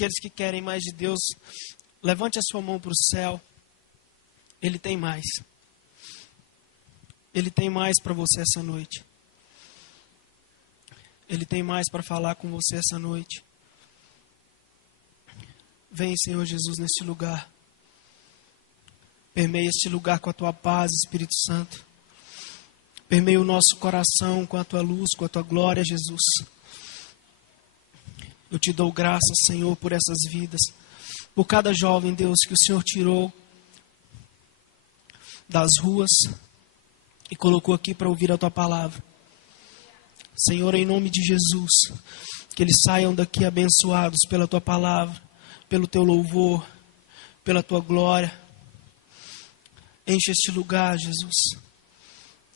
Aqueles que querem mais de Deus, levante a sua mão para o céu. Ele tem mais. Ele tem mais para você essa noite. Ele tem mais para falar com você essa noite. Vem, Senhor Jesus, nesse lugar. Permeia este lugar com a tua paz, Espírito Santo. Permeia o nosso coração com a tua luz, com a tua glória, Jesus. Eu te dou graças, Senhor, por essas vidas. Por cada jovem, Deus, que o Senhor tirou das ruas e colocou aqui para ouvir a tua palavra. Senhor, em nome de Jesus, que eles saiam daqui abençoados pela tua palavra, pelo teu louvor, pela tua glória. Enche este lugar, Jesus.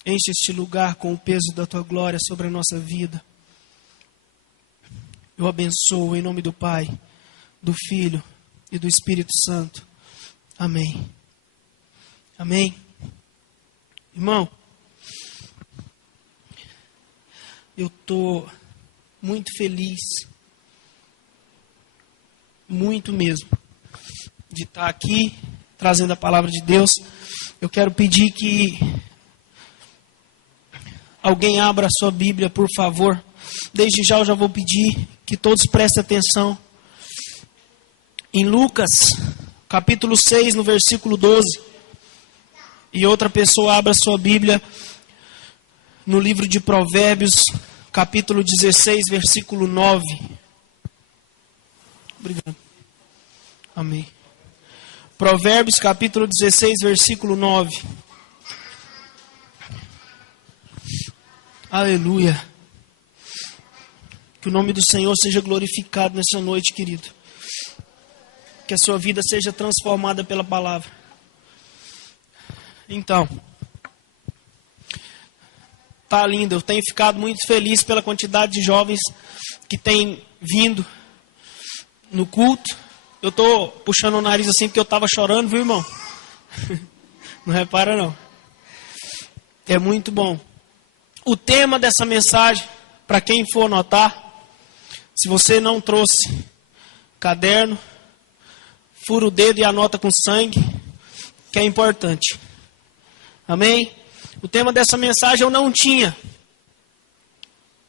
Enche este lugar com o peso da tua glória sobre a nossa vida. Eu abençoo em nome do Pai, do Filho e do Espírito Santo. Amém. Amém. Irmão, eu estou muito feliz, muito mesmo, de estar aqui trazendo a palavra de Deus. Eu quero pedir que alguém abra a sua Bíblia, por favor. Desde já eu já vou pedir que todos prestem atenção. Em Lucas, capítulo 6, no versículo 12. E outra pessoa abra a sua Bíblia no livro de Provérbios, capítulo 16, versículo 9. Obrigado. Amém. Provérbios, capítulo 16, versículo 9. Aleluia. Que o nome do Senhor seja glorificado nessa noite, querido. Que a sua vida seja transformada pela palavra. Então, tá lindo. Eu tenho ficado muito feliz pela quantidade de jovens que têm vindo no culto. Eu tô puxando o nariz assim porque eu tava chorando, viu, irmão? Não repara, não. É muito bom. O tema dessa mensagem, para quem for anotar, se você não trouxe caderno, fura o dedo e anota com sangue, que é importante. Amém? O tema dessa mensagem eu não tinha.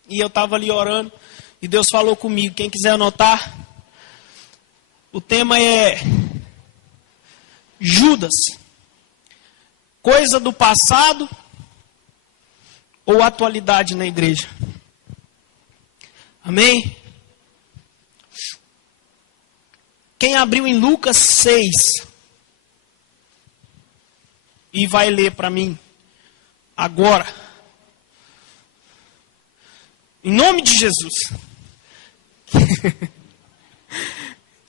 E eu estava ali orando e Deus falou comigo. Quem quiser anotar, o tema é Judas. Coisa do passado ou atualidade na igreja? Amém? Quem abriu em Lucas 6 e vai ler para mim agora, em nome de Jesus.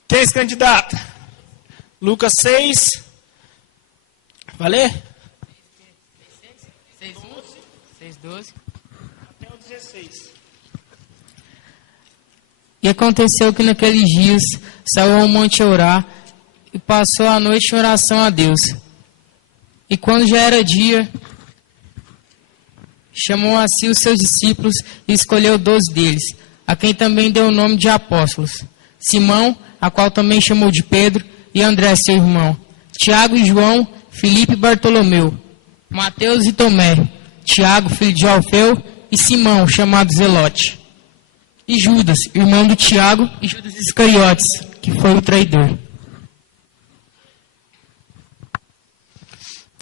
Quem é esse candidato? Lucas 6. Vai ler? 6:12 até o 16. E aconteceu que naqueles dias saiu ao monte orar e passou a noite em oração a Deus. E quando já era dia, chamou a si os seus discípulos e escolheu 12 deles, a quem também deu o nome de apóstolos: Simão, a qual também chamou de Pedro, e André, seu irmão, Tiago e João, Filipe e Bartolomeu, Mateus e Tomé, Tiago, filho de Alfeu, e Simão, chamado Zelote, e Judas, irmão do Tiago, e Judas Iscariotes, que foi o traidor.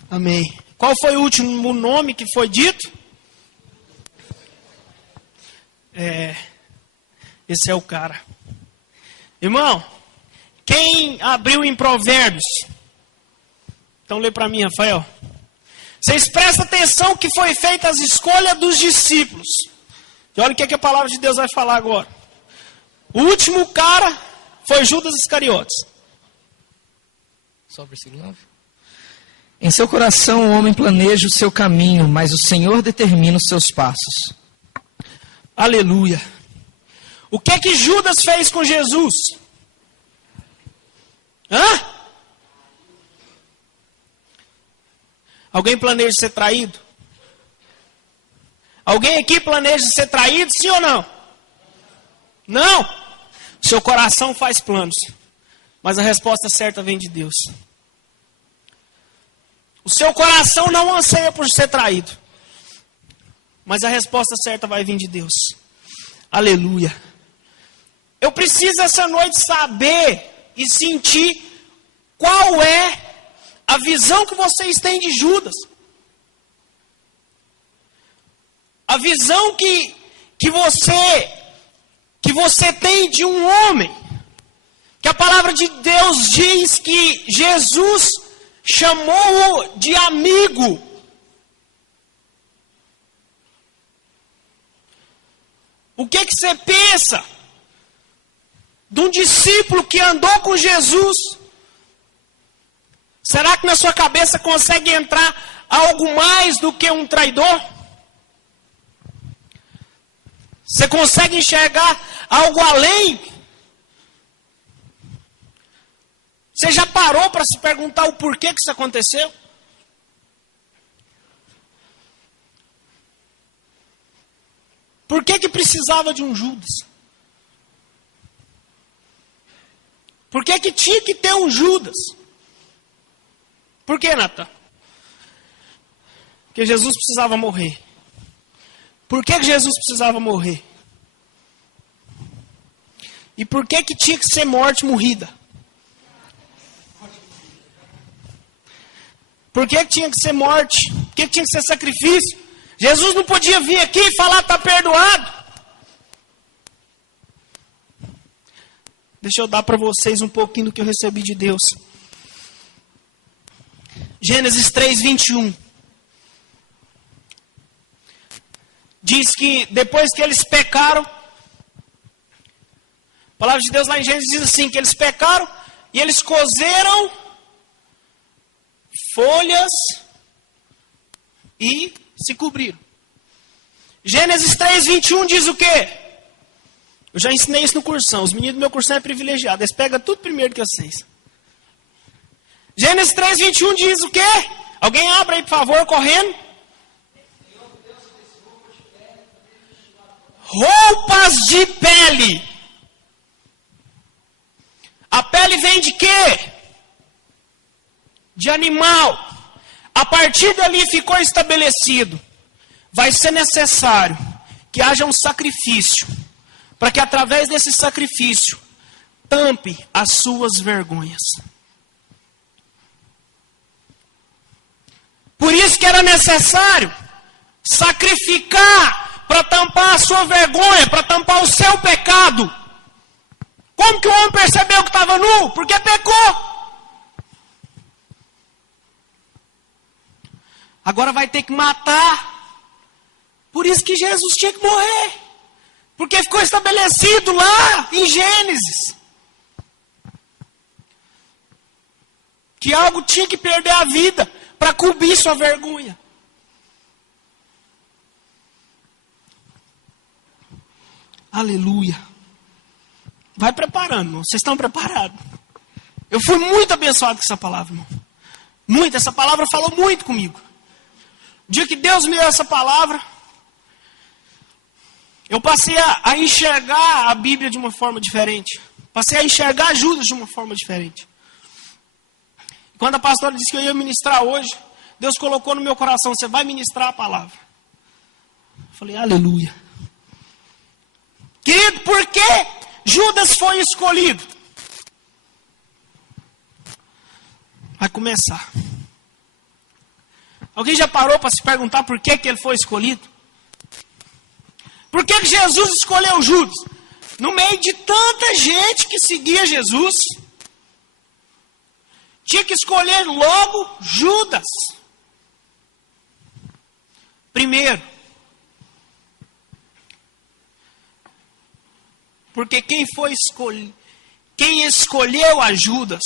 Amém. Qual foi o último nome que foi dito? Esse é o cara. Irmão, quem abriu em Provérbios? Então lê para mim, Rafael. Vocês prestam atenção que foi feita as escolhas dos discípulos. E olha o que a palavra de Deus vai falar agora. O último cara foi Judas Iscariotes. Só o versículo 9. Em seu coração o homem planeja o seu caminho, mas o Senhor determina os seus passos. Aleluia. O que é que Judas fez com Jesus? Alguém planeja ser traído? Alguém aqui planeja ser traído, sim ou não? Não. Seu coração faz planos, mas a resposta certa vem de Deus. O seu coração não anseia por ser traído, mas a resposta certa vai vir de Deus. Aleluia. Eu preciso essa noite saber e sentir qual é a visão que vocês têm de Judas. A visão que você tem de um homem. Que a palavra de Deus diz que Jesus chamou-o de amigo. O que você pensa de um discípulo que andou com Jesus? Será que na sua cabeça consegue entrar algo mais do que um traidor? Você consegue enxergar algo além? Você já parou para se perguntar o porquê que isso aconteceu? Por que precisava de um Judas? Por que tinha que ter um Judas? Por que, Natan? Porque Jesus precisava morrer. Por que Jesus precisava morrer? E por que tinha que ser morte morrida? Por que tinha que ser morte? Por que tinha que ser sacrifício? Jesus não podia vir aqui e falar, está perdoado. Deixa eu dar para vocês um pouquinho do que eu recebi de Deus. Gênesis 3, 21. Diz que depois que eles pecaram, a palavra de Deus lá em Gênesis diz assim, que eles pecaram e eles cozeram folhas e se cobriram. Gênesis 3, 21 diz o quê? Eu já ensinei isso no cursão, os meninos do meu cursão é privilegiado, eles pegam tudo primeiro que vocês. Gênesis 3, 21 diz o quê? Alguém abre aí, por favor, correndo. Roupas de pele. A pele vem de quê? De animal. A partir dali ficou estabelecido. Vai ser necessário que haja um sacrifício. Para que através desse sacrifício tampe as suas vergonhas. Por isso que era necessário sacrificar para tampar a sua vergonha, para tampar o seu pecado. Como que o homem percebeu que estava nu? Porque pecou. Agora vai ter que matar. Por isso que Jesus tinha que morrer. Porque ficou estabelecido lá em Gênesis que algo tinha que perder a vida para cobrir sua vergonha. Aleluia. Vai preparando, irmão. Vocês estão preparados? Eu fui muito abençoado com essa palavra, irmão. Muito. Essa palavra falou muito comigo. O dia que Deus me deu essa palavra, eu passei a enxergar a Bíblia de uma forma diferente. Passei a enxergar Judas de uma forma diferente. Quando a pastora disse que eu ia ministrar hoje, Deus colocou no meu coração, você vai ministrar a palavra. Eu falei, aleluia. Querido, por que Judas foi escolhido? Vai começar. Alguém já parou para se perguntar por que ele foi escolhido? Por que Jesus escolheu Judas? No meio de tanta gente que seguia Jesus, tinha que escolher logo Judas. Primeiro, porque quem escolheu a Judas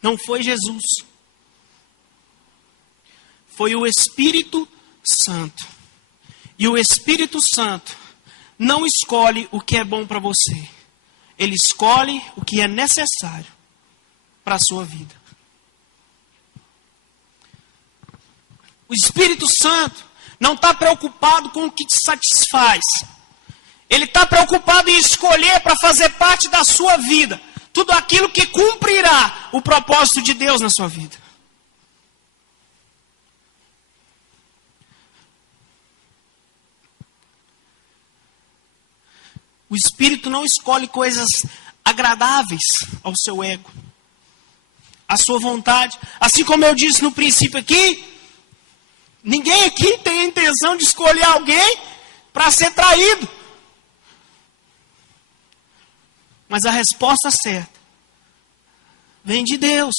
não foi Jesus. Foi o Espírito Santo. E o Espírito Santo não escolhe o que é bom para você. Ele escolhe o que é necessário para a sua vida. O Espírito Santo não está preocupado com o que te satisfaz. Ele está preocupado em escolher para fazer parte da sua vida tudo aquilo que cumprirá o propósito de Deus na sua vida. O Espírito não escolhe coisas agradáveis ao seu ego, à sua vontade. Assim como eu disse no princípio aqui, ninguém aqui tem a intenção de escolher alguém para ser traído. Mas a resposta certa vem de Deus.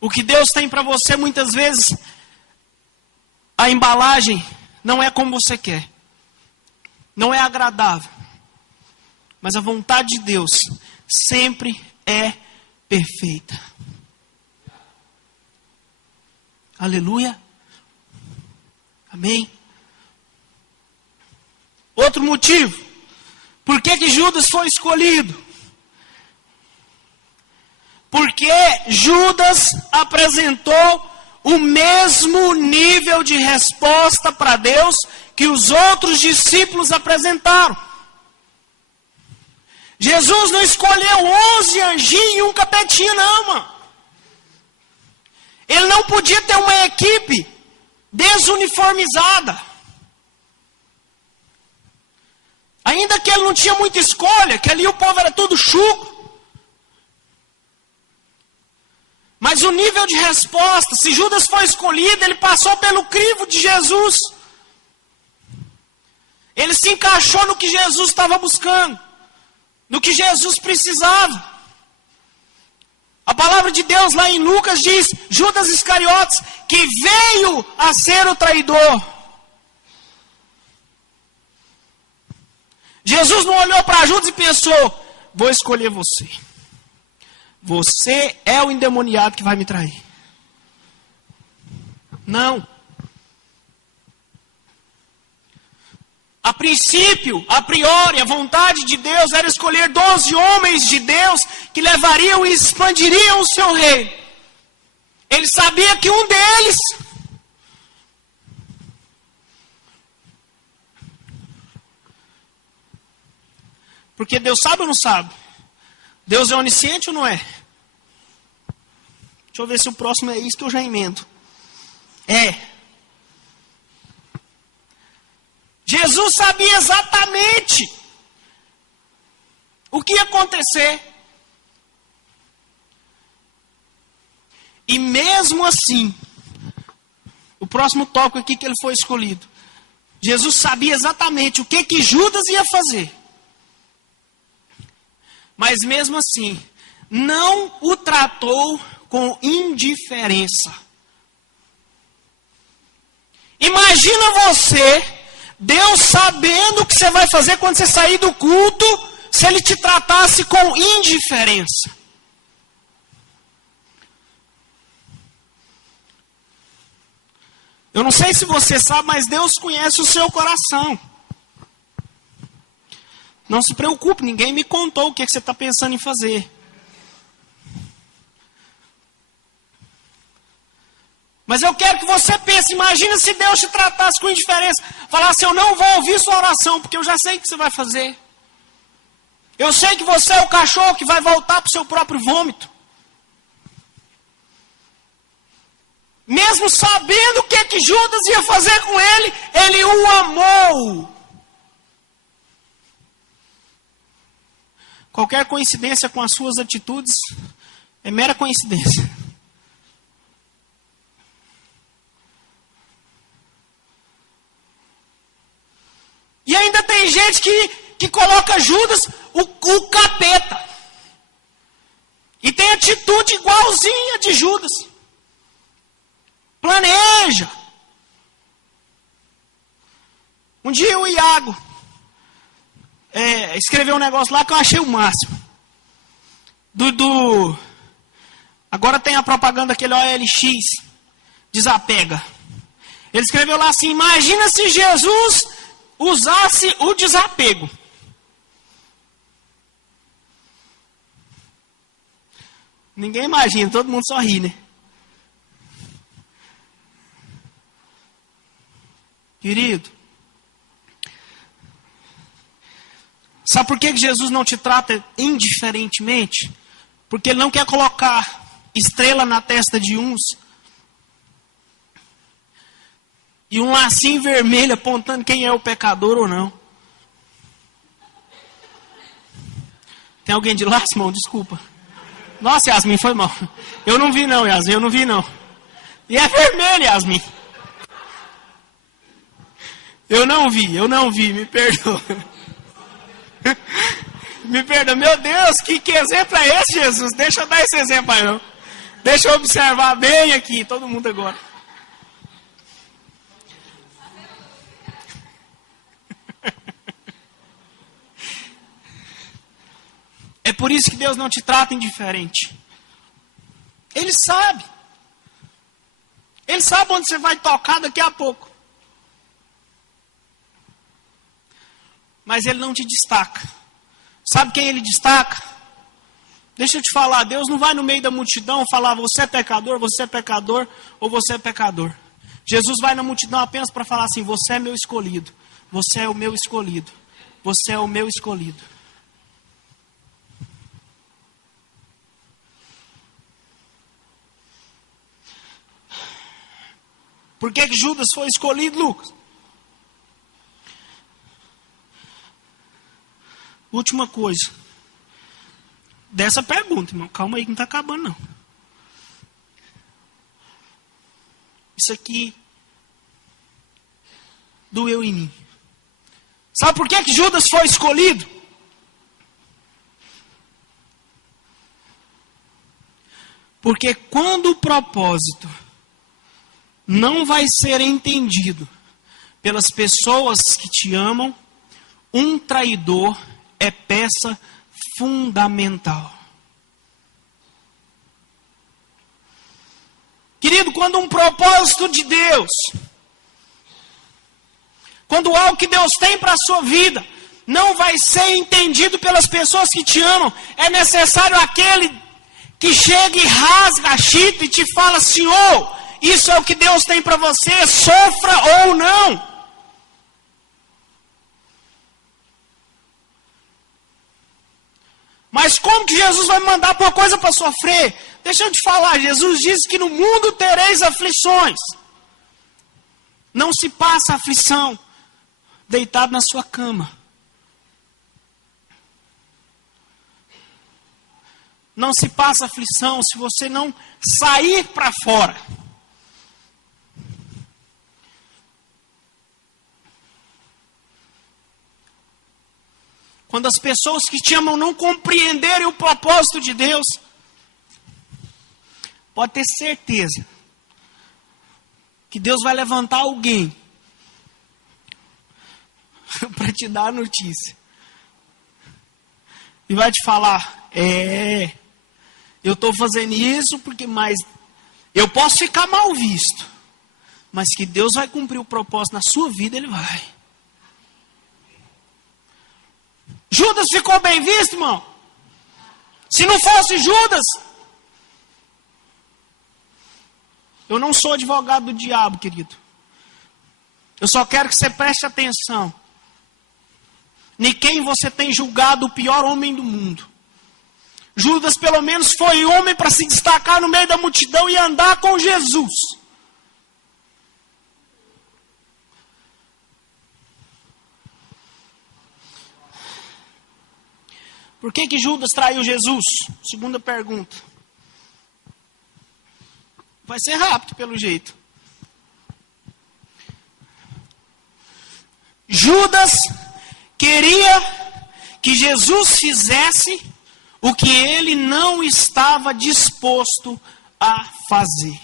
O que Deus tem para você, muitas vezes, a embalagem não é como você quer. Não é agradável. Mas a vontade de Deus sempre é perfeita. Aleluia. Amém. Outro motivo. Por que Judas foi escolhido? Porque Judas apresentou o mesmo nível de resposta para Deus que os outros discípulos apresentaram. Jesus não escolheu 11 anjinhos e um capetinho, não, mano. Ele não podia ter uma equipe desuniformizada. Ainda que ele não tinha muita escolha, que ali o povo era tudo chuco. Mas o nível de resposta, se Judas foi escolhido, ele passou pelo crivo de Jesus. Ele se encaixou no que Jesus estava buscando, no que Jesus precisava. A palavra de Deus lá em Lucas diz, Judas Iscariotes, que veio a ser o traidor. Jesus não olhou para Judas e pensou, vou escolher você. Você é o endemoniado que vai me trair. Não. A princípio, a priori, a vontade de Deus era escolher 12 homens de Deus que levariam e expandiriam o seu reino. Ele sabia que um deles porque Deus sabe ou não sabe? Deus é onisciente ou não é? Deixa eu ver se o próximo é isso que eu já emendo. É. Jesus sabia exatamente o que ia acontecer. E mesmo assim, o próximo tópico aqui que ele foi escolhido. Jesus sabia exatamente o que Judas ia fazer. Mas mesmo assim, não o tratou com indiferença. Imagina você, Deus sabendo o que você vai fazer quando você sair do culto, se Ele te tratasse com indiferença. Eu não sei se você sabe, mas Deus conhece o seu coração. Não se preocupe, ninguém me contou o que você está pensando em fazer. Mas eu quero que você pense, imagina se Deus te tratasse com indiferença. Falasse, eu não vou ouvir sua oração, porque eu já sei o que você vai fazer. Eu sei que você é o cachorro que vai voltar para o seu próprio vômito. Mesmo sabendo o que Judas ia fazer com ele, ele o amou. Qualquer coincidência com as suas atitudes é mera coincidência. E ainda tem gente que coloca Judas o capeta. E tem atitude igualzinha de Judas. Planeja. Um dia o Iago escreveu um negócio lá que eu achei o máximo. Agora tem a propaganda daquele OLX, desapega. Ele escreveu lá assim, imagina se Jesus usasse o desapego. Ninguém imagina, todo mundo só ri, né? Querido, sabe por que Jesus não te trata indiferentemente? Porque Ele não quer colocar estrela na testa de uns e um lacinho vermelho apontando quem é o pecador ou não. Tem alguém de lá, Simão? Desculpa. Nossa, Yasmin, foi mal. Eu não vi não, Yasmin, eu não vi não. E é vermelho, Yasmin. Eu não vi, me perdoa. Me perdoa. Meu Deus, que exemplo é esse, Jesus? Deixa eu dar esse exemplo aí, não. Deixa eu observar bem aqui, todo mundo agora. É por isso que Deus não te trata indiferente. Ele sabe. Ele sabe onde você vai tocar daqui a pouco. Mas Ele não te destaca. Sabe quem Ele destaca? Deixa eu te falar, Deus não vai no meio da multidão falar você é pecador ou você é pecador. Jesus vai na multidão apenas para falar assim, você é meu escolhido. Você é o meu escolhido. Você é o meu escolhido. Por que Judas foi escolhido, Lucas? Última coisa. Dessa pergunta, irmão. Calma aí que não está acabando, não. Isso aqui doeu em mim. Sabe por que Judas foi escolhido? Porque quando o propósito não vai ser entendido pelas pessoas que te amam, um traidor é peça fundamental. Querido, quando um propósito de Deus, quando algo que Deus tem para a sua vida, não vai ser entendido pelas pessoas que te amam, é necessário aquele que chega e rasga a chita e te fala, Senhor, isso é o que Deus tem para você, sofra ou não. Mas como que Jesus vai mandar por coisa para sofrer? Deixa eu te falar, Jesus disse que no mundo tereis aflições. Não se passa aflição deitado na sua cama. Não se passa aflição se você não sair para fora. Quando as pessoas que te amam não compreenderem o propósito de Deus, pode ter certeza que Deus vai levantar alguém para te dar a notícia. E vai te falar, eu estou fazendo isso porque mais eu posso ficar mal visto, mas que Deus vai cumprir o propósito na sua vida, Ele vai. Judas ficou bem visto, irmão? Se não fosse Judas, eu não sou advogado do diabo, querido. Eu só quero que você preste atenção em quem você tem julgado o pior homem do mundo. Judas pelo menos foi homem para se destacar no meio da multidão e andar com Jesus. Por que Judas traiu Jesus? Segunda pergunta. Vai ser rápido pelo jeito. Judas queria que Jesus fizesse o que ele não estava disposto a fazer.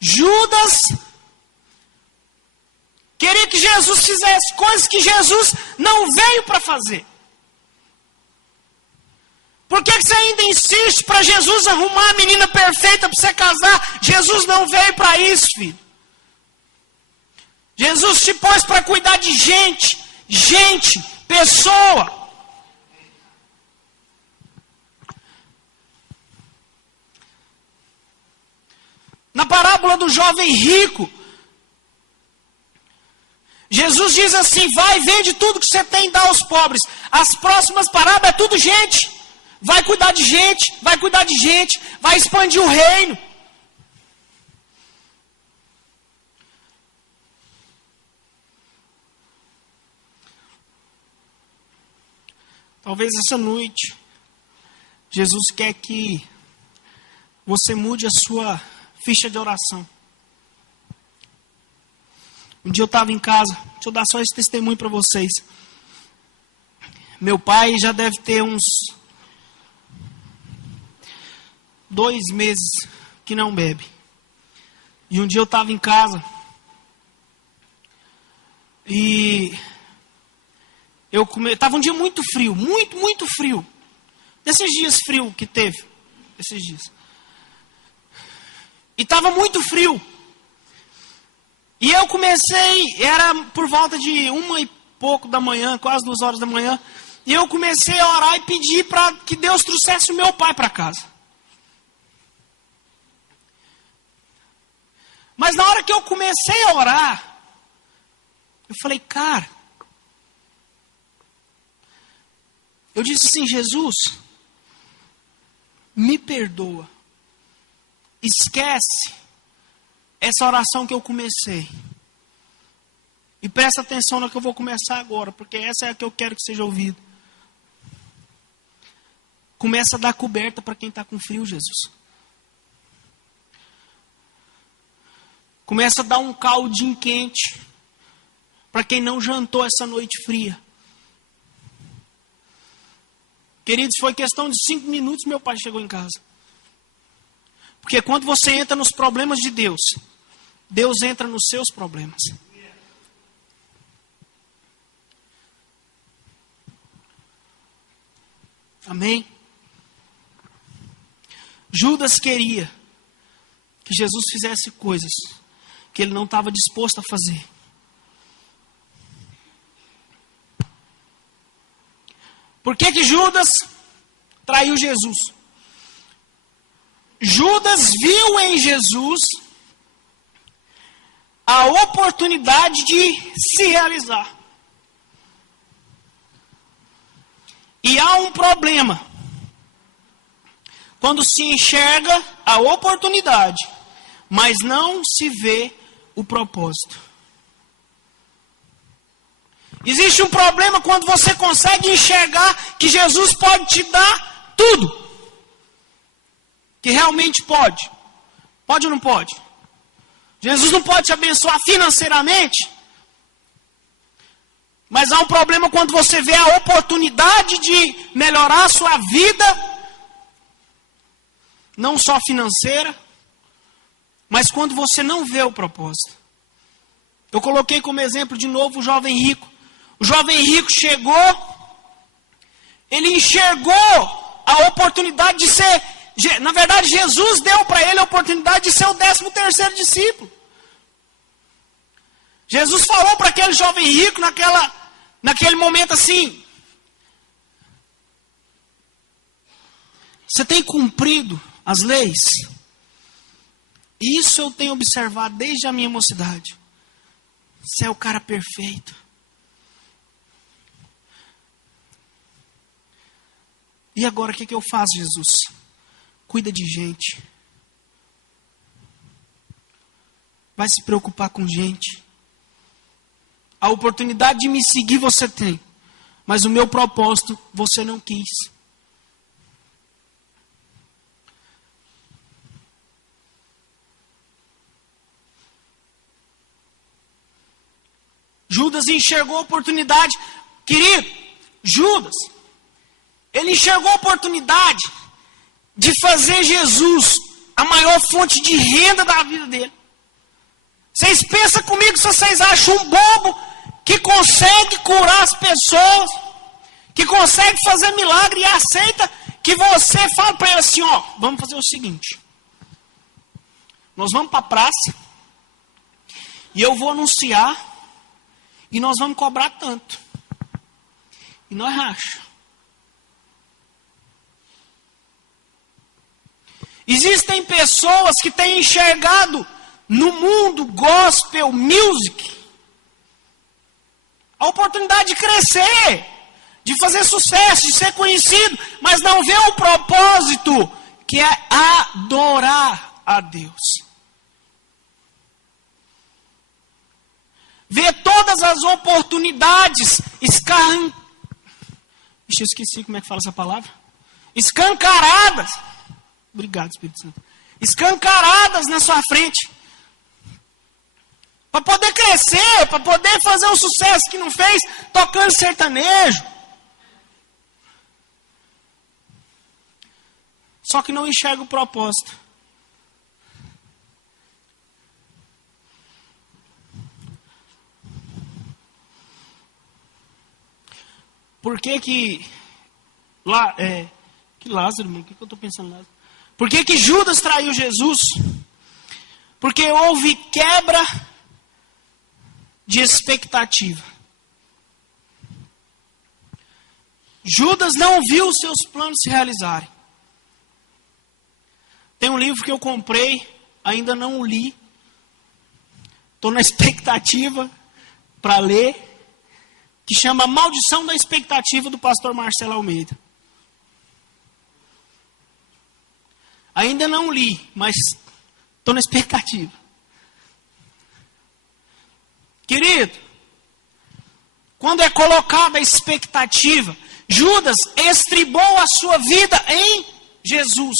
Judas queria que Jesus fizesse coisas que Jesus não veio para fazer. Por que você ainda insiste para Jesus arrumar a menina perfeita para você casar? Jesus não veio para isso, filho. Jesus te pôs para cuidar de gente, pessoa. Na parábola do jovem rico, Jesus diz assim: vai, vende tudo que você tem e dá aos pobres. As próximas parábolas é tudo gente. Vai cuidar de gente, vai cuidar de gente, vai expandir o reino. Talvez essa noite, Jesus quer que você mude a sua ficha de oração. Um dia eu estava em casa, deixa eu dar só esse testemunho para vocês. Meu pai já deve ter uns 2 meses que não bebe. E um dia eu estava em casa e estava um dia muito frio, muito frio. Desses dias frio que teve, esses dias. E estava muito frio. E eu comecei, era por volta de 1 e pouco da manhã, quase 2 horas da manhã. E eu comecei a orar e pedir para que Deus trouxesse o meu pai para casa. Mas na hora que eu comecei a orar, eu falei, cara, eu disse assim: Jesus, me perdoa. Esquece essa oração que eu comecei. E presta atenção na que eu vou começar agora, porque essa é a que eu quero que seja ouvida. Começa a dar coberta para quem está com frio, Jesus. Começa a dar um caldinho quente para quem não jantou essa noite fria. Queridos, foi questão de 5 minutos, meu pai chegou em casa. Porque quando você entra nos problemas de Deus, Deus entra nos seus problemas. Amém? Judas queria que Jesus fizesse coisas que ele não estava disposto a fazer. Por que Judas traiu Jesus? Judas viu em Jesus a oportunidade de se realizar. E há um problema quando se enxerga a oportunidade, mas não se vê o propósito. Existe um problema quando você consegue enxergar que Jesus pode te dar tudo. Que realmente pode. Pode ou não pode? Jesus não pode te abençoar financeiramente. Mas há um problema quando você vê a oportunidade de melhorar a sua vida. Não só financeira. Mas quando você não vê o propósito. Eu coloquei como exemplo de novo o jovem rico. O jovem rico chegou, ele enxergou a oportunidade de ser, na verdade Jesus deu para ele a oportunidade de ser o 13º discípulo. Jesus falou para aquele jovem rico naquele momento assim: você tem cumprido as leis? Isso eu tenho observado desde a minha mocidade. Você é o cara perfeito. E agora o que eu faço, Jesus? Cuida de gente. Vai se preocupar com gente. A oportunidade de me seguir você tem. Mas o meu propósito você não quis. Judas enxergou a oportunidade. Querido, Judas, ele enxergou a oportunidade de fazer Jesus a maior fonte de renda da vida dele. Vocês pensam comigo se vocês acham um bobo que consegue curar as pessoas, que consegue fazer milagre e aceita que você fala para ele assim: ó, vamos fazer o seguinte. Nós vamos para a praça e eu vou anunciar e nós vamos cobrar tanto. E nós racha. Existem pessoas que têm enxergado no mundo gospel music a oportunidade de crescer, de fazer sucesso, de ser conhecido, mas não vê o propósito, que é adorar a Deus. Vê todas as oportunidades eu esqueci como é que fala essa palavra. Escancaradas. Obrigado, Espírito Santo. Escancaradas na sua frente. Para poder crescer, para poder fazer o sucesso que não fez tocando sertanejo. Só que não enxerga o propósito. Por que Lázaro, mano? O que eu estou pensando, Lázaro? Por que Judas traiu Jesus? Porque houve quebra de expectativa. Judas não viu os seus planos se realizarem. Tem um livro que eu comprei, ainda não o li. Estou na expectativa para ler, que chama Maldição da Expectativa, do pastor Marcelo Almeida. Ainda não li, mas estou na expectativa. Querido, quando é colocada a expectativa, Judas estribou a sua vida em Jesus.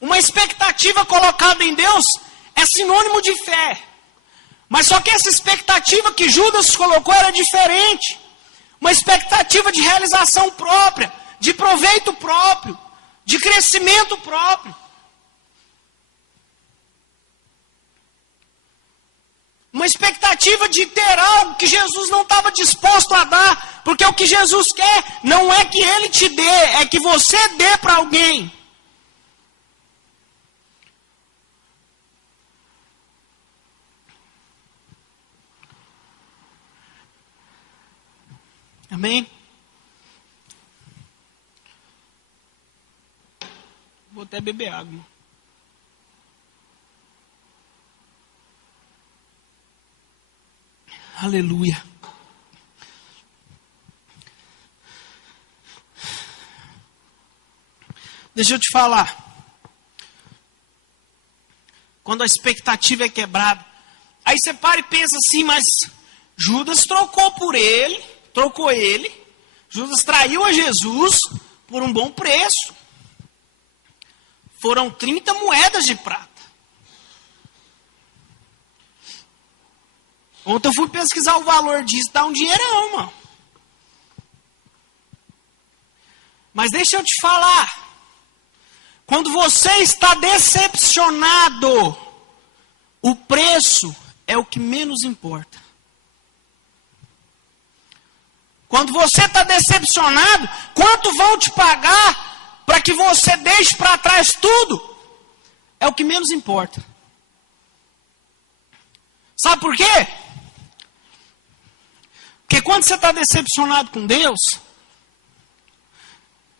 Uma expectativa colocada em Deus é sinônimo de fé. Mas só que essa expectativa que Judas colocou era diferente. Uma expectativa de realização própria, de proveito próprio, de crescimento próprio. Uma expectativa de ter algo que Jesus não estava disposto a dar. Porque o que Jesus quer não é que Ele te dê, é que você dê para alguém. Amém? Vou até beber água. Aleluia. Deixa eu te falar. Quando a expectativa é quebrada, aí você para e pensa assim, mas Judas trocou ele, Judas traiu a Jesus por um bom preço. Foram 30 moedas de prata. Ontem eu fui pesquisar o valor disso, dá um dinheirão, mano. Mas deixa eu te falar. Quando você está decepcionado, o preço é o que menos importa. Quando você está decepcionado, quanto vão te pagar para que você deixe para trás tudo? É o que menos importa. Sabe por quê? Porque quando você está decepcionado com Deus,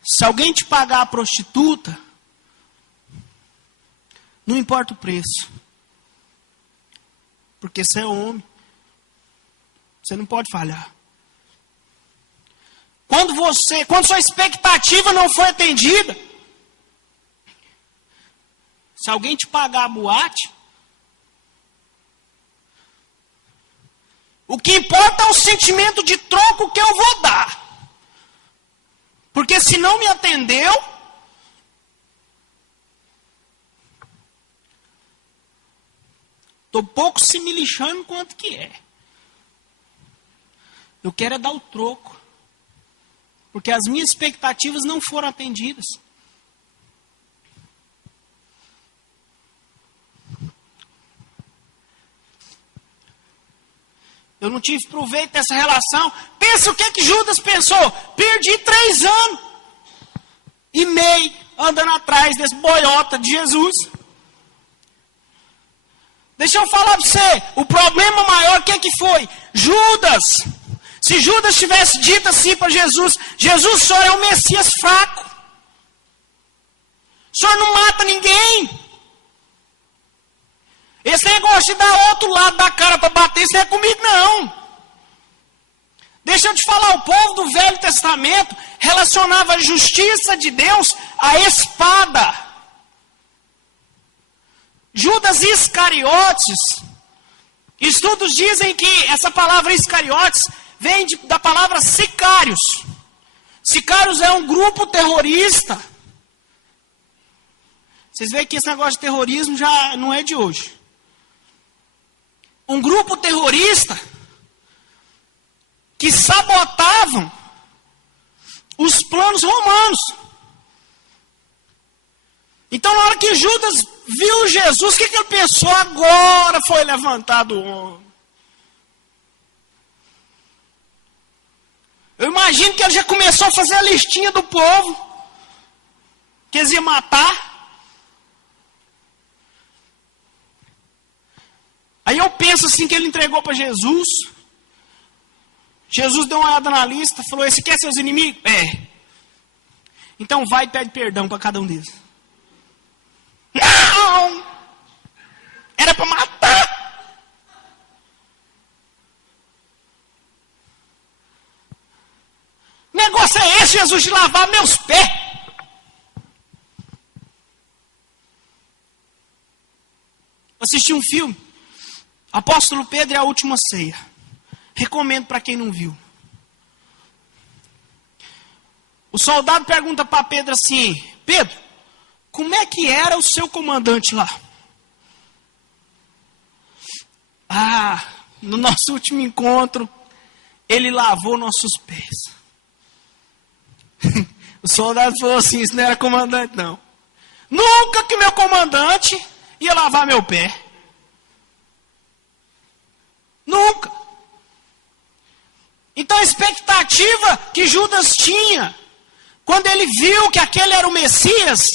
se alguém te pagar a prostituta, não importa o preço. Porque você é homem. Você não pode falhar. Quando sua expectativa não foi atendida, se alguém te pagar a boate, o que importa é o sentimento de troco que eu vou dar. Porque se não me atendeu, estou pouco se me lixando quanto que é. Eu quero é dar o troco. Porque as minhas expectativas não foram atendidas. Eu não tive proveito dessa relação. Pensa o que Judas pensou. Perdi 3 anos e meio andando atrás desse boiota de Jesus. Deixa eu falar para você. O problema maior, o que foi? Judas Se Judas tivesse dito assim para Jesus: Jesus, o senhor é um Messias fraco. O senhor não mata ninguém. Esse negócio de dar outro lado da cara para bater, isso não é comigo não. Deixa eu te falar, o povo do Velho Testamento relacionava a justiça de Deus à espada. Judas Iscariotes, estudos dizem que essa palavra Iscariotes vem da palavra sicários. Sicários é um grupo terrorista. Vocês veem que esse negócio de terrorismo já não é de hoje. Um grupo terrorista que sabotavam os planos romanos. Então, na hora que Judas viu Jesus, o que ele pensou? Agora foi levantado o homem. Eu imagino que ele já começou a fazer a listinha do povo que eles iam matar. Aí eu penso assim que ele entregou para Jesus. Jesus deu uma olhada na lista, falou: esse quer seus inimigos? É. Então vai e pede perdão para cada um deles. Não! Era para matar. Negócio é esse, Jesus, de lavar meus pés? Assisti um filme, Apóstolo Pedro e a Última Ceia. Recomendo para quem não viu. O soldado pergunta para Pedro assim: Pedro, como é que era o seu comandante lá? Ah, no nosso último encontro, ele lavou nossos pés. O soldado falou assim: isso não era comandante não. Nunca que meu comandante ia lavar meu pé. Nunca. Então a expectativa que Judas tinha, quando ele viu que aquele era o Messias,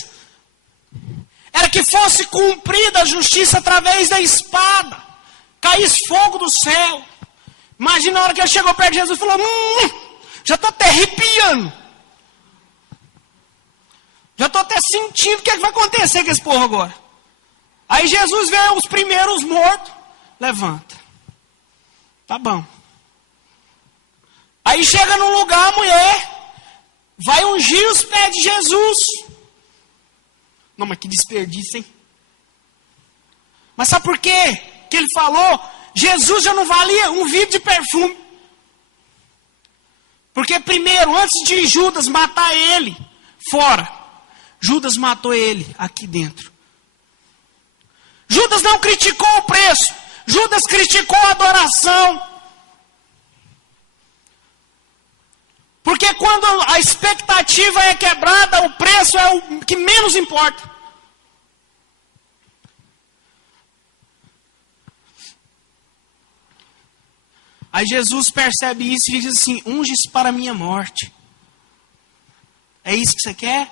era que fosse cumprida a justiça através da espada, caísse fogo do céu. Imagina a hora que ele chegou perto de Jesus e falou: já estou até arrepiando. Já estou até sentindo o que, é que vai acontecer com esse povo agora. Aí Jesus vê os primeiros mortos, levanta. Tá bom. Aí chega num lugar, a mulher vai ungir os pés de Jesus. Não, mas que desperdício, hein? Mas sabe por quê que ele falou? Jesus já não valia um vidro de perfume. Porque primeiro, antes de Judas matar ele fora, Judas matou ele aqui dentro. Judas não criticou o preço. Judas criticou a adoração. Porque quando a expectativa é quebrada, o preço é o que menos importa. Aí Jesus percebe isso e diz assim: unge-se para a minha morte. É isso que você quer?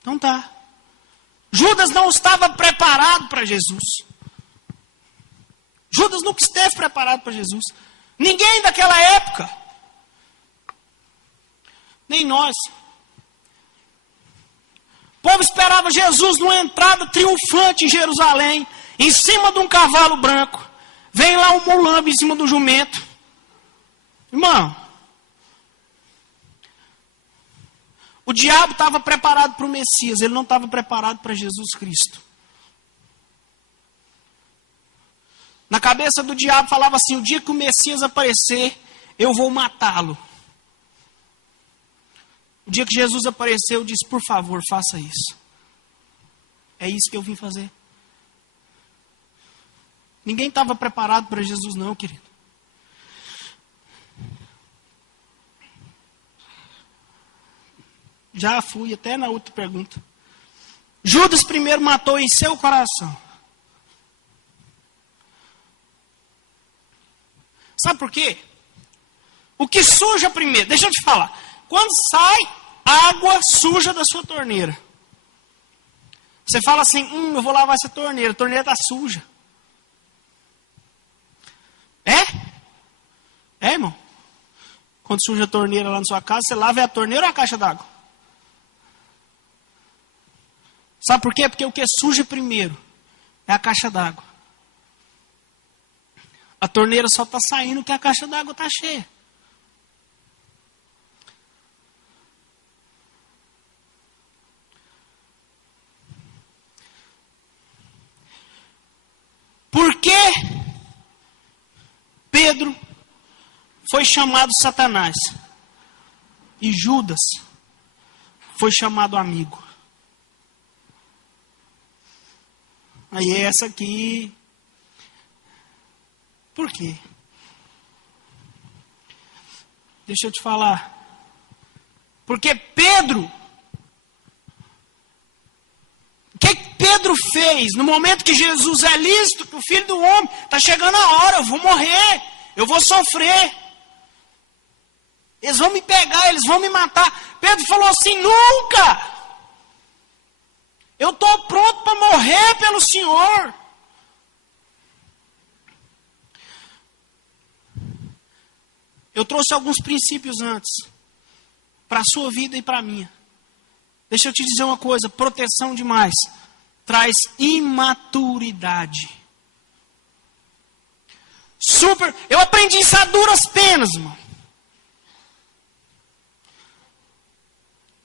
Então tá. Judas não estava preparado para Jesus. Judas nunca esteve preparado para Jesus. Ninguém daquela época. Nem nós. O povo esperava Jesus numa entrada triunfante em Jerusalém, em cima de um cavalo branco. Vem lá um mulambo em cima do jumento. Irmão, o diabo estava preparado para o Messias, ele não estava preparado para Jesus Cristo. Na cabeça do diabo falava assim: o dia que o Messias aparecer, eu vou matá-lo. O dia que Jesus apareceu, eu disse: por favor, faça isso. É isso que eu vim fazer. Ninguém estava preparado para Jesus não, querido. Já fui até na outra pergunta. Judas primeiro matou em seu coração. Sabe por quê? O que suja primeiro, deixa eu te falar. Quando sai água suja da sua torneira, você fala assim: eu vou lavar essa torneira, a torneira está suja. É? É, irmão? Quando suja a torneira lá na sua casa, você lava a torneira ou a caixa d'água? Sabe por quê? Porque o que suja primeiro é a caixa d'água. A torneira só está saindo porque a caixa d'água está cheia. Por que Pedro foi chamado Satanás e Judas foi chamado amigo? Aí é essa aqui. Por quê? Deixa eu te falar. Porque Pedro, o que Pedro fez no momento que Jesus é lícito, que o Filho do Homem, está chegando a hora, eu vou morrer, eu vou sofrer. Eles vão me pegar, eles vão me matar. Pedro falou assim, nunca! Eu estou pronto para morrer pelo Senhor. Eu trouxe alguns princípios antes, para a sua vida e para a minha. Deixa eu te dizer uma coisa, proteção demais traz imaturidade. Eu aprendi isso a duras penas, irmão.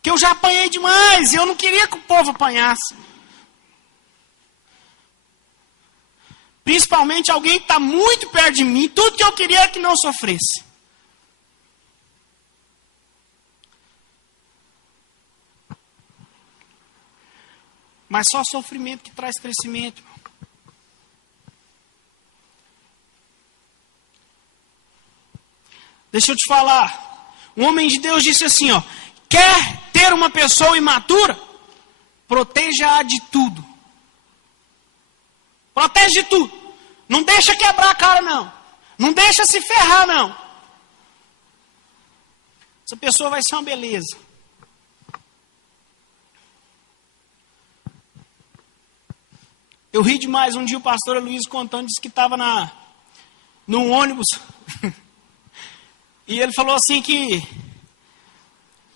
Que eu já apanhei demais e eu não queria que o povo apanhasse. Principalmente alguém que está muito perto de mim, tudo que eu queria é que não sofresse. Mas só sofrimento que traz crescimento. Deixa eu te falar. Um homem de Deus disse assim, ó. Quer ter uma pessoa imatura? Proteja-a de tudo. Protege de tudo. Não deixa quebrar a cara, não. Não deixa se ferrar, não. Essa pessoa vai ser uma beleza. Eu ri demais. Um dia o pastor Luiz contando, disse que estava num ônibus. E ele falou assim que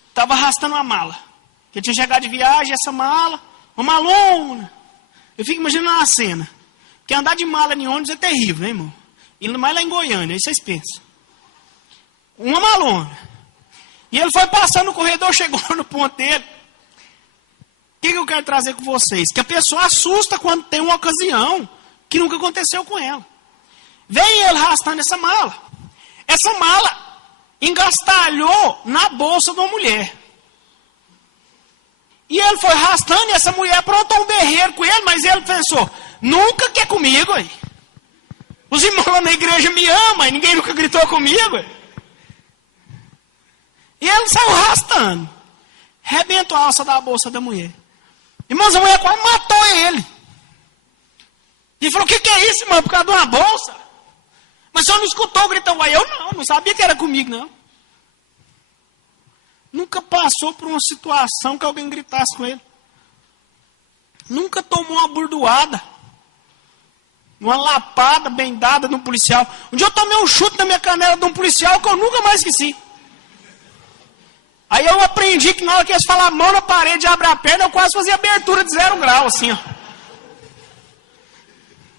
estava arrastando uma mala. Que ele tinha chegado de viagem, essa mala, uma malona. Eu fico imaginando uma cena. Porque andar de mala em ônibus é terrível, né, irmão? E mais lá em Goiânia, aí vocês pensam. Uma malona. E ele foi passando no corredor, chegou no ponto dele. O que eu quero trazer com vocês? Que a pessoa assusta quando tem uma ocasião que nunca aconteceu com ela. Vem ele arrastando essa mala. Essa mala engastalhou na bolsa de uma mulher. E ele foi arrastando e essa mulher aprontou um berreiro com ele, mas ele pensou, nunca quer comigo, aí. Os irmãos lá na igreja me amam, e ninguém nunca gritou comigo. Aí. E ele saiu arrastando. Rebentou a alça da bolsa da mulher. Irmãos, a mulher quase matou ele. E falou, o que é isso, irmão? Por causa de uma bolsa? Mas o senhor não escutou, gritou. Aí eu não sabia que era comigo, não. Nunca passou por uma situação que alguém gritasse com ele. Nunca tomou uma burdoada. Uma lapada bem dada de um policial. Um dia eu tomei um chute na minha canela de um policial que eu nunca mais esqueci. Aí eu aprendi que na hora que eles falam a mão na parede e abre a perna, eu quase fazia abertura de 0 grau, assim, ó.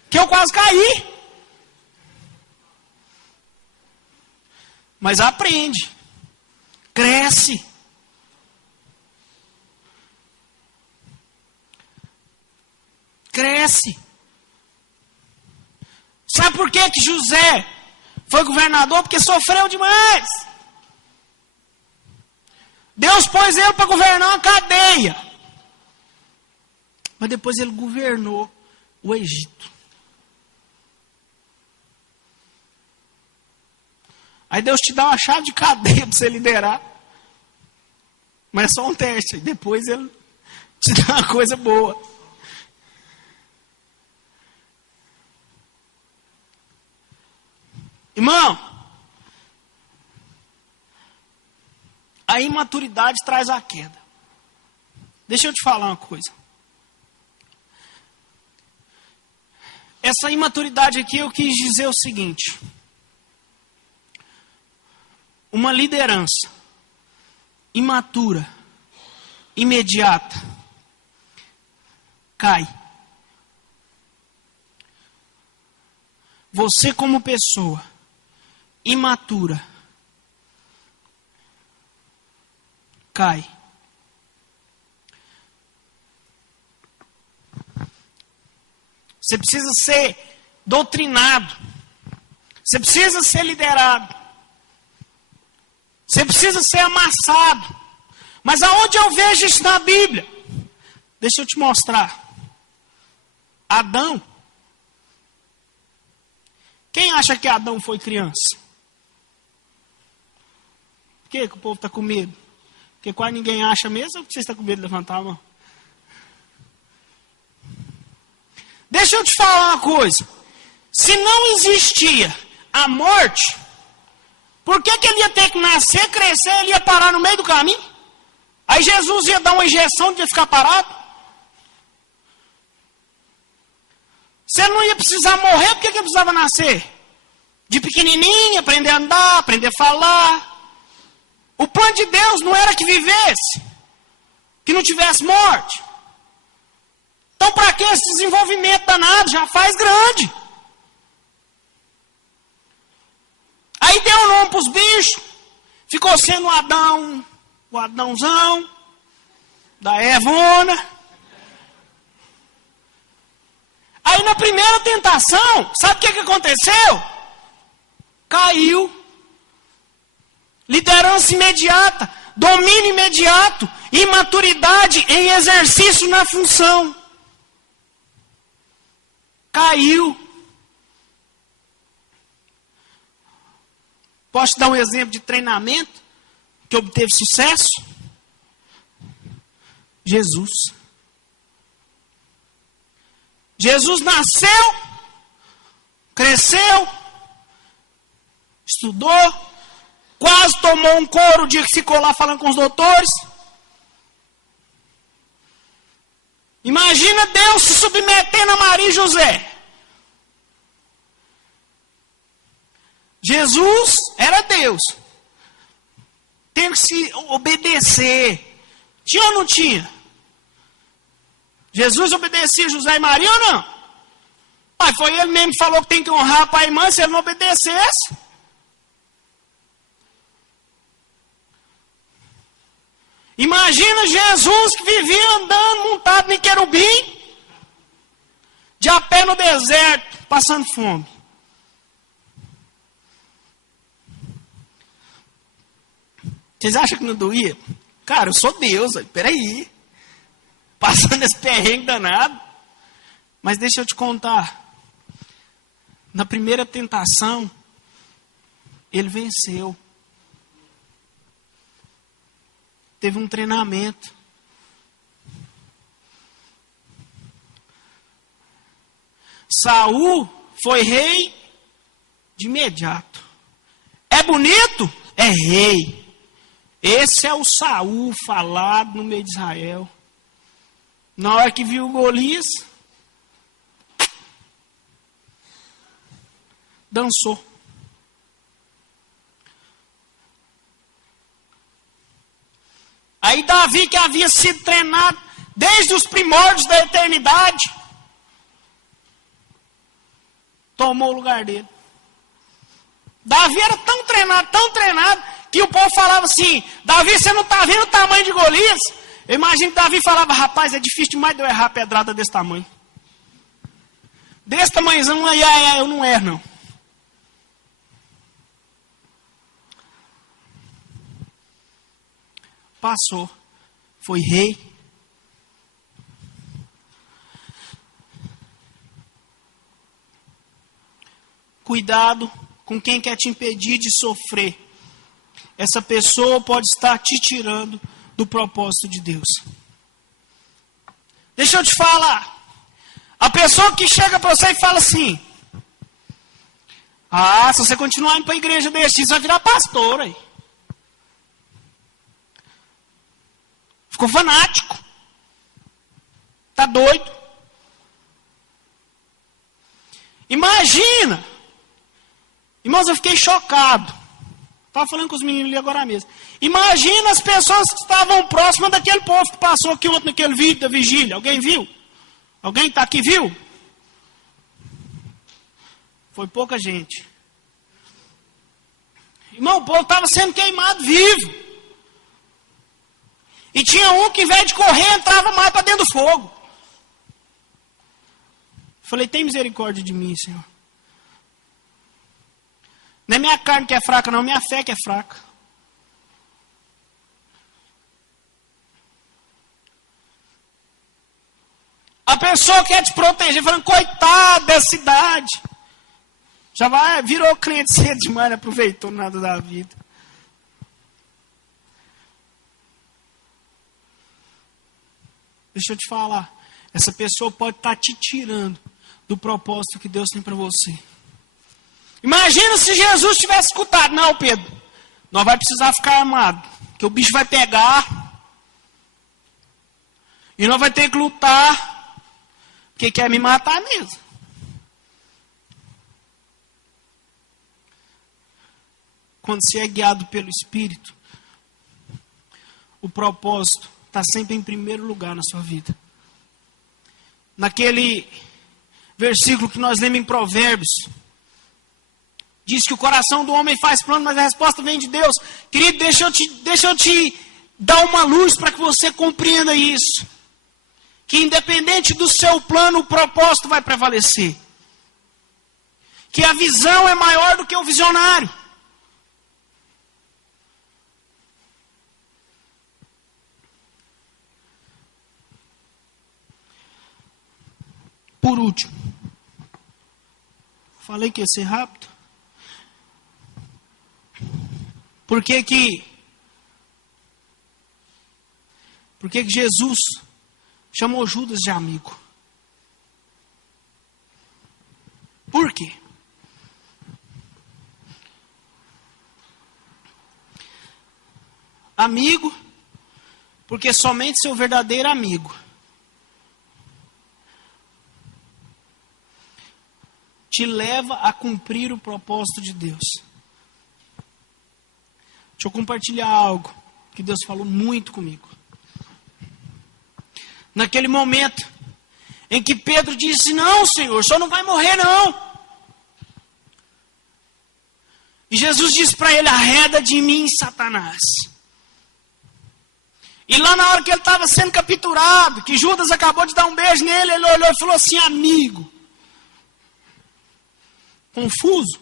Que eu quase caí. Mas aprende. Cresce. Cresce. Sabe por que José foi governador? Porque sofreu demais. Deus pôs ele para governar uma cadeia. Mas depois ele governou o Egito. Aí Deus te dá uma chave de cadeia para você liderar. Mas é só um teste. Depois ele te dá uma coisa boa. Irmão, a imaturidade traz a queda. Deixa eu te falar uma coisa. Essa imaturidade aqui eu quis dizer o seguinte. uma liderança imatura, imediata, cai. Você como pessoa imatura, cai. Você precisa ser doutrinado. Você precisa ser liderado. Você precisa ser amassado. Mas aonde eu vejo isso na Bíblia? Deixa eu te mostrar. Adão. Quem acha que Adão foi criança? Por que o povo está com medo? Porque quase ninguém acha mesmo, ou você está com medo de levantar a mão? Deixa eu te falar uma coisa. Se não existia a morte, por que ele ia ter que nascer, crescer, ele ia parar no meio do caminho? Aí Jesus ia dar uma injeção de ficar parado? Se ele não ia precisar morrer, por que ele precisava nascer? De pequenininho, aprender a andar, aprender a falar. O plano de Deus não era que vivesse, que não tivesse morte. Então, para que esse desenvolvimento danado? Já faz grande. Aí deu nome para os bichos. Ficou sendo o Adãozão, da Evona. Aí na primeira tentação, sabe o que aconteceu? Caiu. Liderança imediata, domínio imediato, imaturidade em exercício na função. Caiu. Posso te dar um exemplo de treinamento que obteve sucesso? Jesus. Jesus nasceu, cresceu, estudou, quase tomou um couro o dia que ficou lá falando com os doutores. Imagina Deus se submetendo a Maria e José. Jesus era Deus. Tem que se obedecer. Tinha ou não tinha? Jesus obedecia José e Maria ou não? Mas foi ele mesmo que falou que tem que honrar pai e mãe. Se ele não obedecesse. Imagina Jesus que vivia andando montado em querubim, de a pé no deserto, passando fome. Vocês acham que não doía? Cara, eu sou Deus, peraí. Passando esse perrengue danado. Mas deixa eu te contar. Na primeira tentação, ele venceu. Teve um treinamento. Saul foi rei de imediato. É bonito? É rei. Esse é o Saul falado no meio de Israel. Na hora que viu Golias, dançou. Aí Davi, que havia sido treinado desde os primórdios da eternidade, tomou o lugar dele. Davi era tão treinado, que o povo falava assim: Davi, você não está vendo o tamanho de Golias? Eu imagino que Davi falava: rapaz, é difícil demais de eu errar pedrada desse tamanho. Desse tamanhozão, eu não erro, não. Passou. Foi rei. Cuidado com quem quer te impedir de sofrer. Essa pessoa pode estar te tirando do propósito de Deus. Deixa eu te falar. A pessoa que chega para você e fala assim: se você continuar indo para a igreja desse, você vai virar pastor aí. Ficou fanático. Tá doido. Imagina. Irmãos, eu fiquei chocado. Estava falando com os meninos ali agora mesmo. Imagina as pessoas que estavam próximas daquele povo que passou aqui ontem naquele vídeo da vigília. Alguém viu? Alguém está aqui viu? Foi pouca gente. Irmão, o povo estava sendo queimado vivo. E tinha um que, em vez de correr, entrava mais para dentro do fogo. Falei, tem misericórdia de mim, Senhor. Não é minha carne que é fraca, não. Minha fé que é fraca. A pessoa quer te proteger, falando, coitado dessa cidade. Já virou crente cedo demais, não aproveitou nada da vida. Deixa eu te falar. Essa pessoa pode estar te tirando do propósito que Deus tem para você. Imagina se Jesus tivesse escutado. Não, Pedro, nós vamos precisar ficar armado. Que o bicho vai pegar. E nós vamos ter que lutar. Porque quer me matar mesmo. Quando você é guiado pelo Espírito, o propósito está sempre em primeiro lugar na sua vida. Naquele versículo que nós lemos em Provérbios, diz que o coração do homem faz plano, mas a resposta vem de Deus. Querido, deixa eu te dar uma luz para que você compreenda isso. Que independente do seu plano, o propósito vai prevalecer. Que a visão é maior do que o visionário. Por último, falei que ia ser rápido. Por que que Jesus chamou Judas de amigo? Por quê? Amigo, porque somente seu verdadeiro amigo te leva a cumprir o propósito de Deus. Deixa eu compartilhar algo que Deus falou muito comigo. Naquele momento em que Pedro disse, não, Senhor, o senhor não vai morrer, não. E Jesus disse para ele, arreda de mim, Satanás. E lá na hora que ele estava sendo capturado, que Judas acabou de dar um beijo nele, ele olhou e falou assim, amigo. Confuso.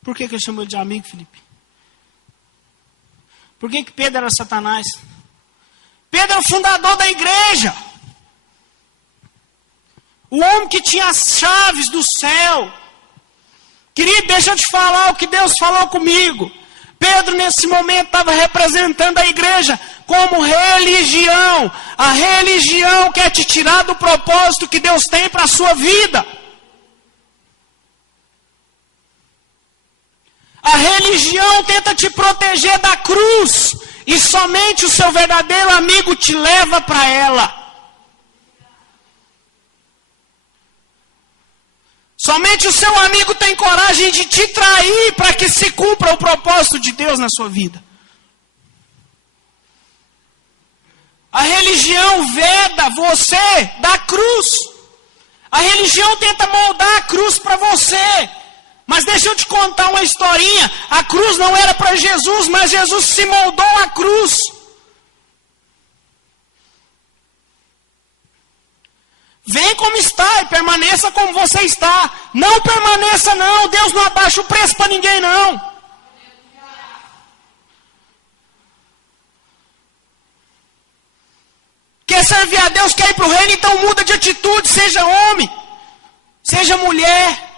Por que ele chamou ele de amigo, Felipe? Por que Pedro era Satanás? Pedro é o fundador da igreja. O homem que tinha as chaves do céu. Querido, deixa eu te falar o que Deus falou comigo. Pedro, nesse momento, estava representando a igreja como religião. A religião quer te tirar do propósito que Deus tem para a sua vida. A religião tenta te proteger da cruz. E somente o seu verdadeiro amigo te leva para ela. Somente o seu amigo tem coragem de te trair para que se cumpra o propósito de Deus na sua vida. A religião veda você da cruz. A religião tenta moldar a cruz para você. Mas deixa eu te contar uma historinha. A cruz não era para Jesus, mas Jesus se moldou à cruz. Vem como está e permaneça como você está. Não permaneça não. Deus não abaixa o preço para ninguém não. Quer servir a Deus, quer ir para o reino, então muda de atitude. Seja homem, seja mulher.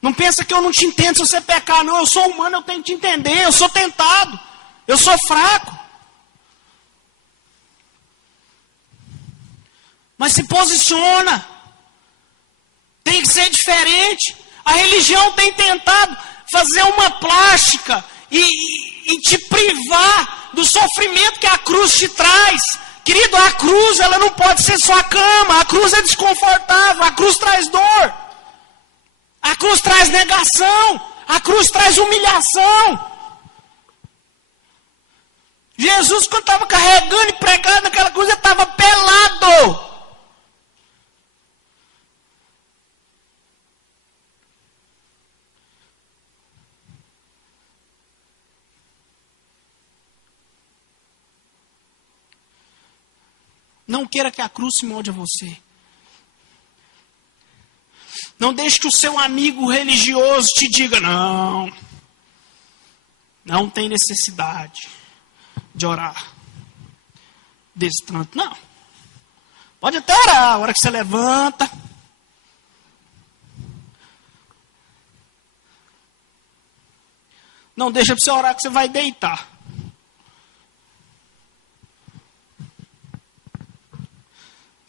Não pensa que eu não te entendo se você pecar, não. Eu sou humano, eu tenho que te entender. Eu sou tentado. Eu sou fraco. Mas se posiciona. Tem que ser diferente. A religião tem tentado fazer uma plástica e te privar do sofrimento que a cruz te traz. Querido, a cruz, ela não pode ser só a cama. A cruz é desconfortável. A cruz traz dor. A cruz traz negação. A cruz traz humilhação. Jesus, quando estava carregando e pregando naquela cruz, ele estava pelado. Não queira que a cruz se molde a você. Não deixe que o seu amigo religioso te diga, não tem necessidade de orar desse tanto. Não. Pode até orar a hora que você levanta. Não deixa para você orar que você vai deitar.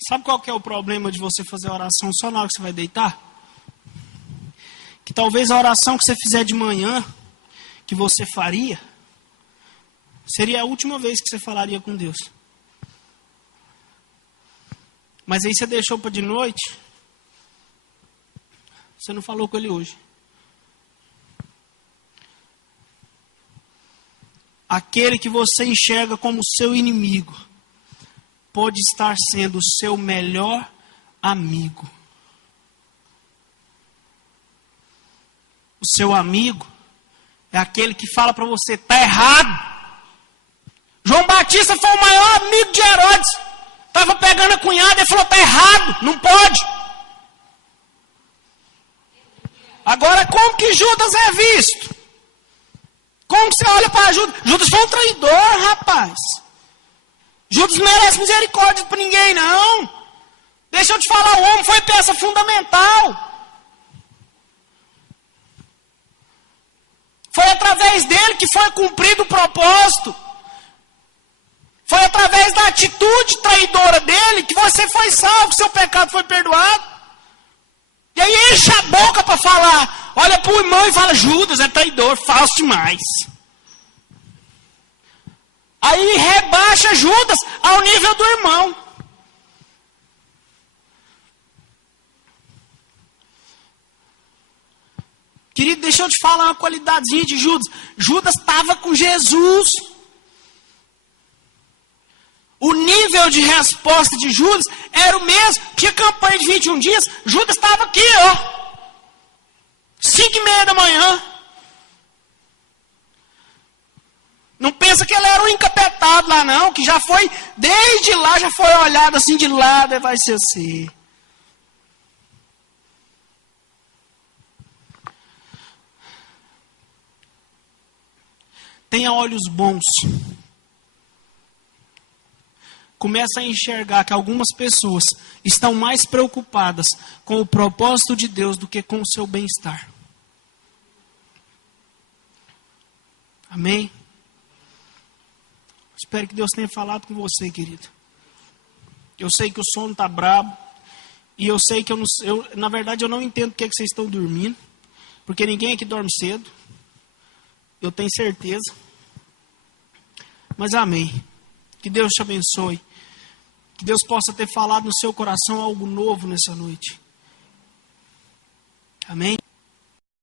Sabe qual que é o problema de você fazer oração só na hora que você vai deitar? Que talvez a oração que você fizer de manhã, que você faria, seria a última vez que você falaria com Deus. Mas aí você deixou para de noite, você não falou com Ele hoje. Aquele que você enxerga como seu inimigo, pode estar sendo o seu melhor amigo. O seu amigo é aquele que fala para você, está errado. João Batista foi o maior amigo de Herodes. Estava pegando a cunhada e falou, está errado, não pode. Agora, como que Judas é visto? Como que você olha para Judas? Judas foi um traidor, rapaz. Judas não merece misericórdia para ninguém, não. Deixa eu te falar, o homem foi peça fundamental. Foi através dele que foi cumprido o propósito. Foi através da atitude traidora dele que você foi salvo, seu pecado foi perdoado. E aí enche a boca para falar. Olha para o irmão e fala, Judas é traidor, falso demais. Aí rebaixa Judas ao nível do irmão. Querido, deixa eu te falar uma qualidadezinha de Judas. Judas estava com Jesus. O nível de resposta de Judas era o mesmo. Tinha campanha de 21 dias, Judas estava aqui, ó. 5:30 da manhã. Não pensa que ele era um encapetado lá não, que já foi, desde lá, já foi olhado assim de lado e vai ser assim. Tenha olhos bons. Começa a enxergar que algumas pessoas estão mais preocupadas com o propósito de Deus do que com o seu bem-estar. Amém? Espero que Deus tenha falado com você, querido. Eu sei que o sono está brabo. E eu sei que na verdade eu não entendo porque que vocês estão dormindo. Porque ninguém aqui dorme cedo. Eu tenho certeza. Mas amém. Que Deus te abençoe. Que Deus possa ter falado no seu coração algo novo nessa noite. Amém?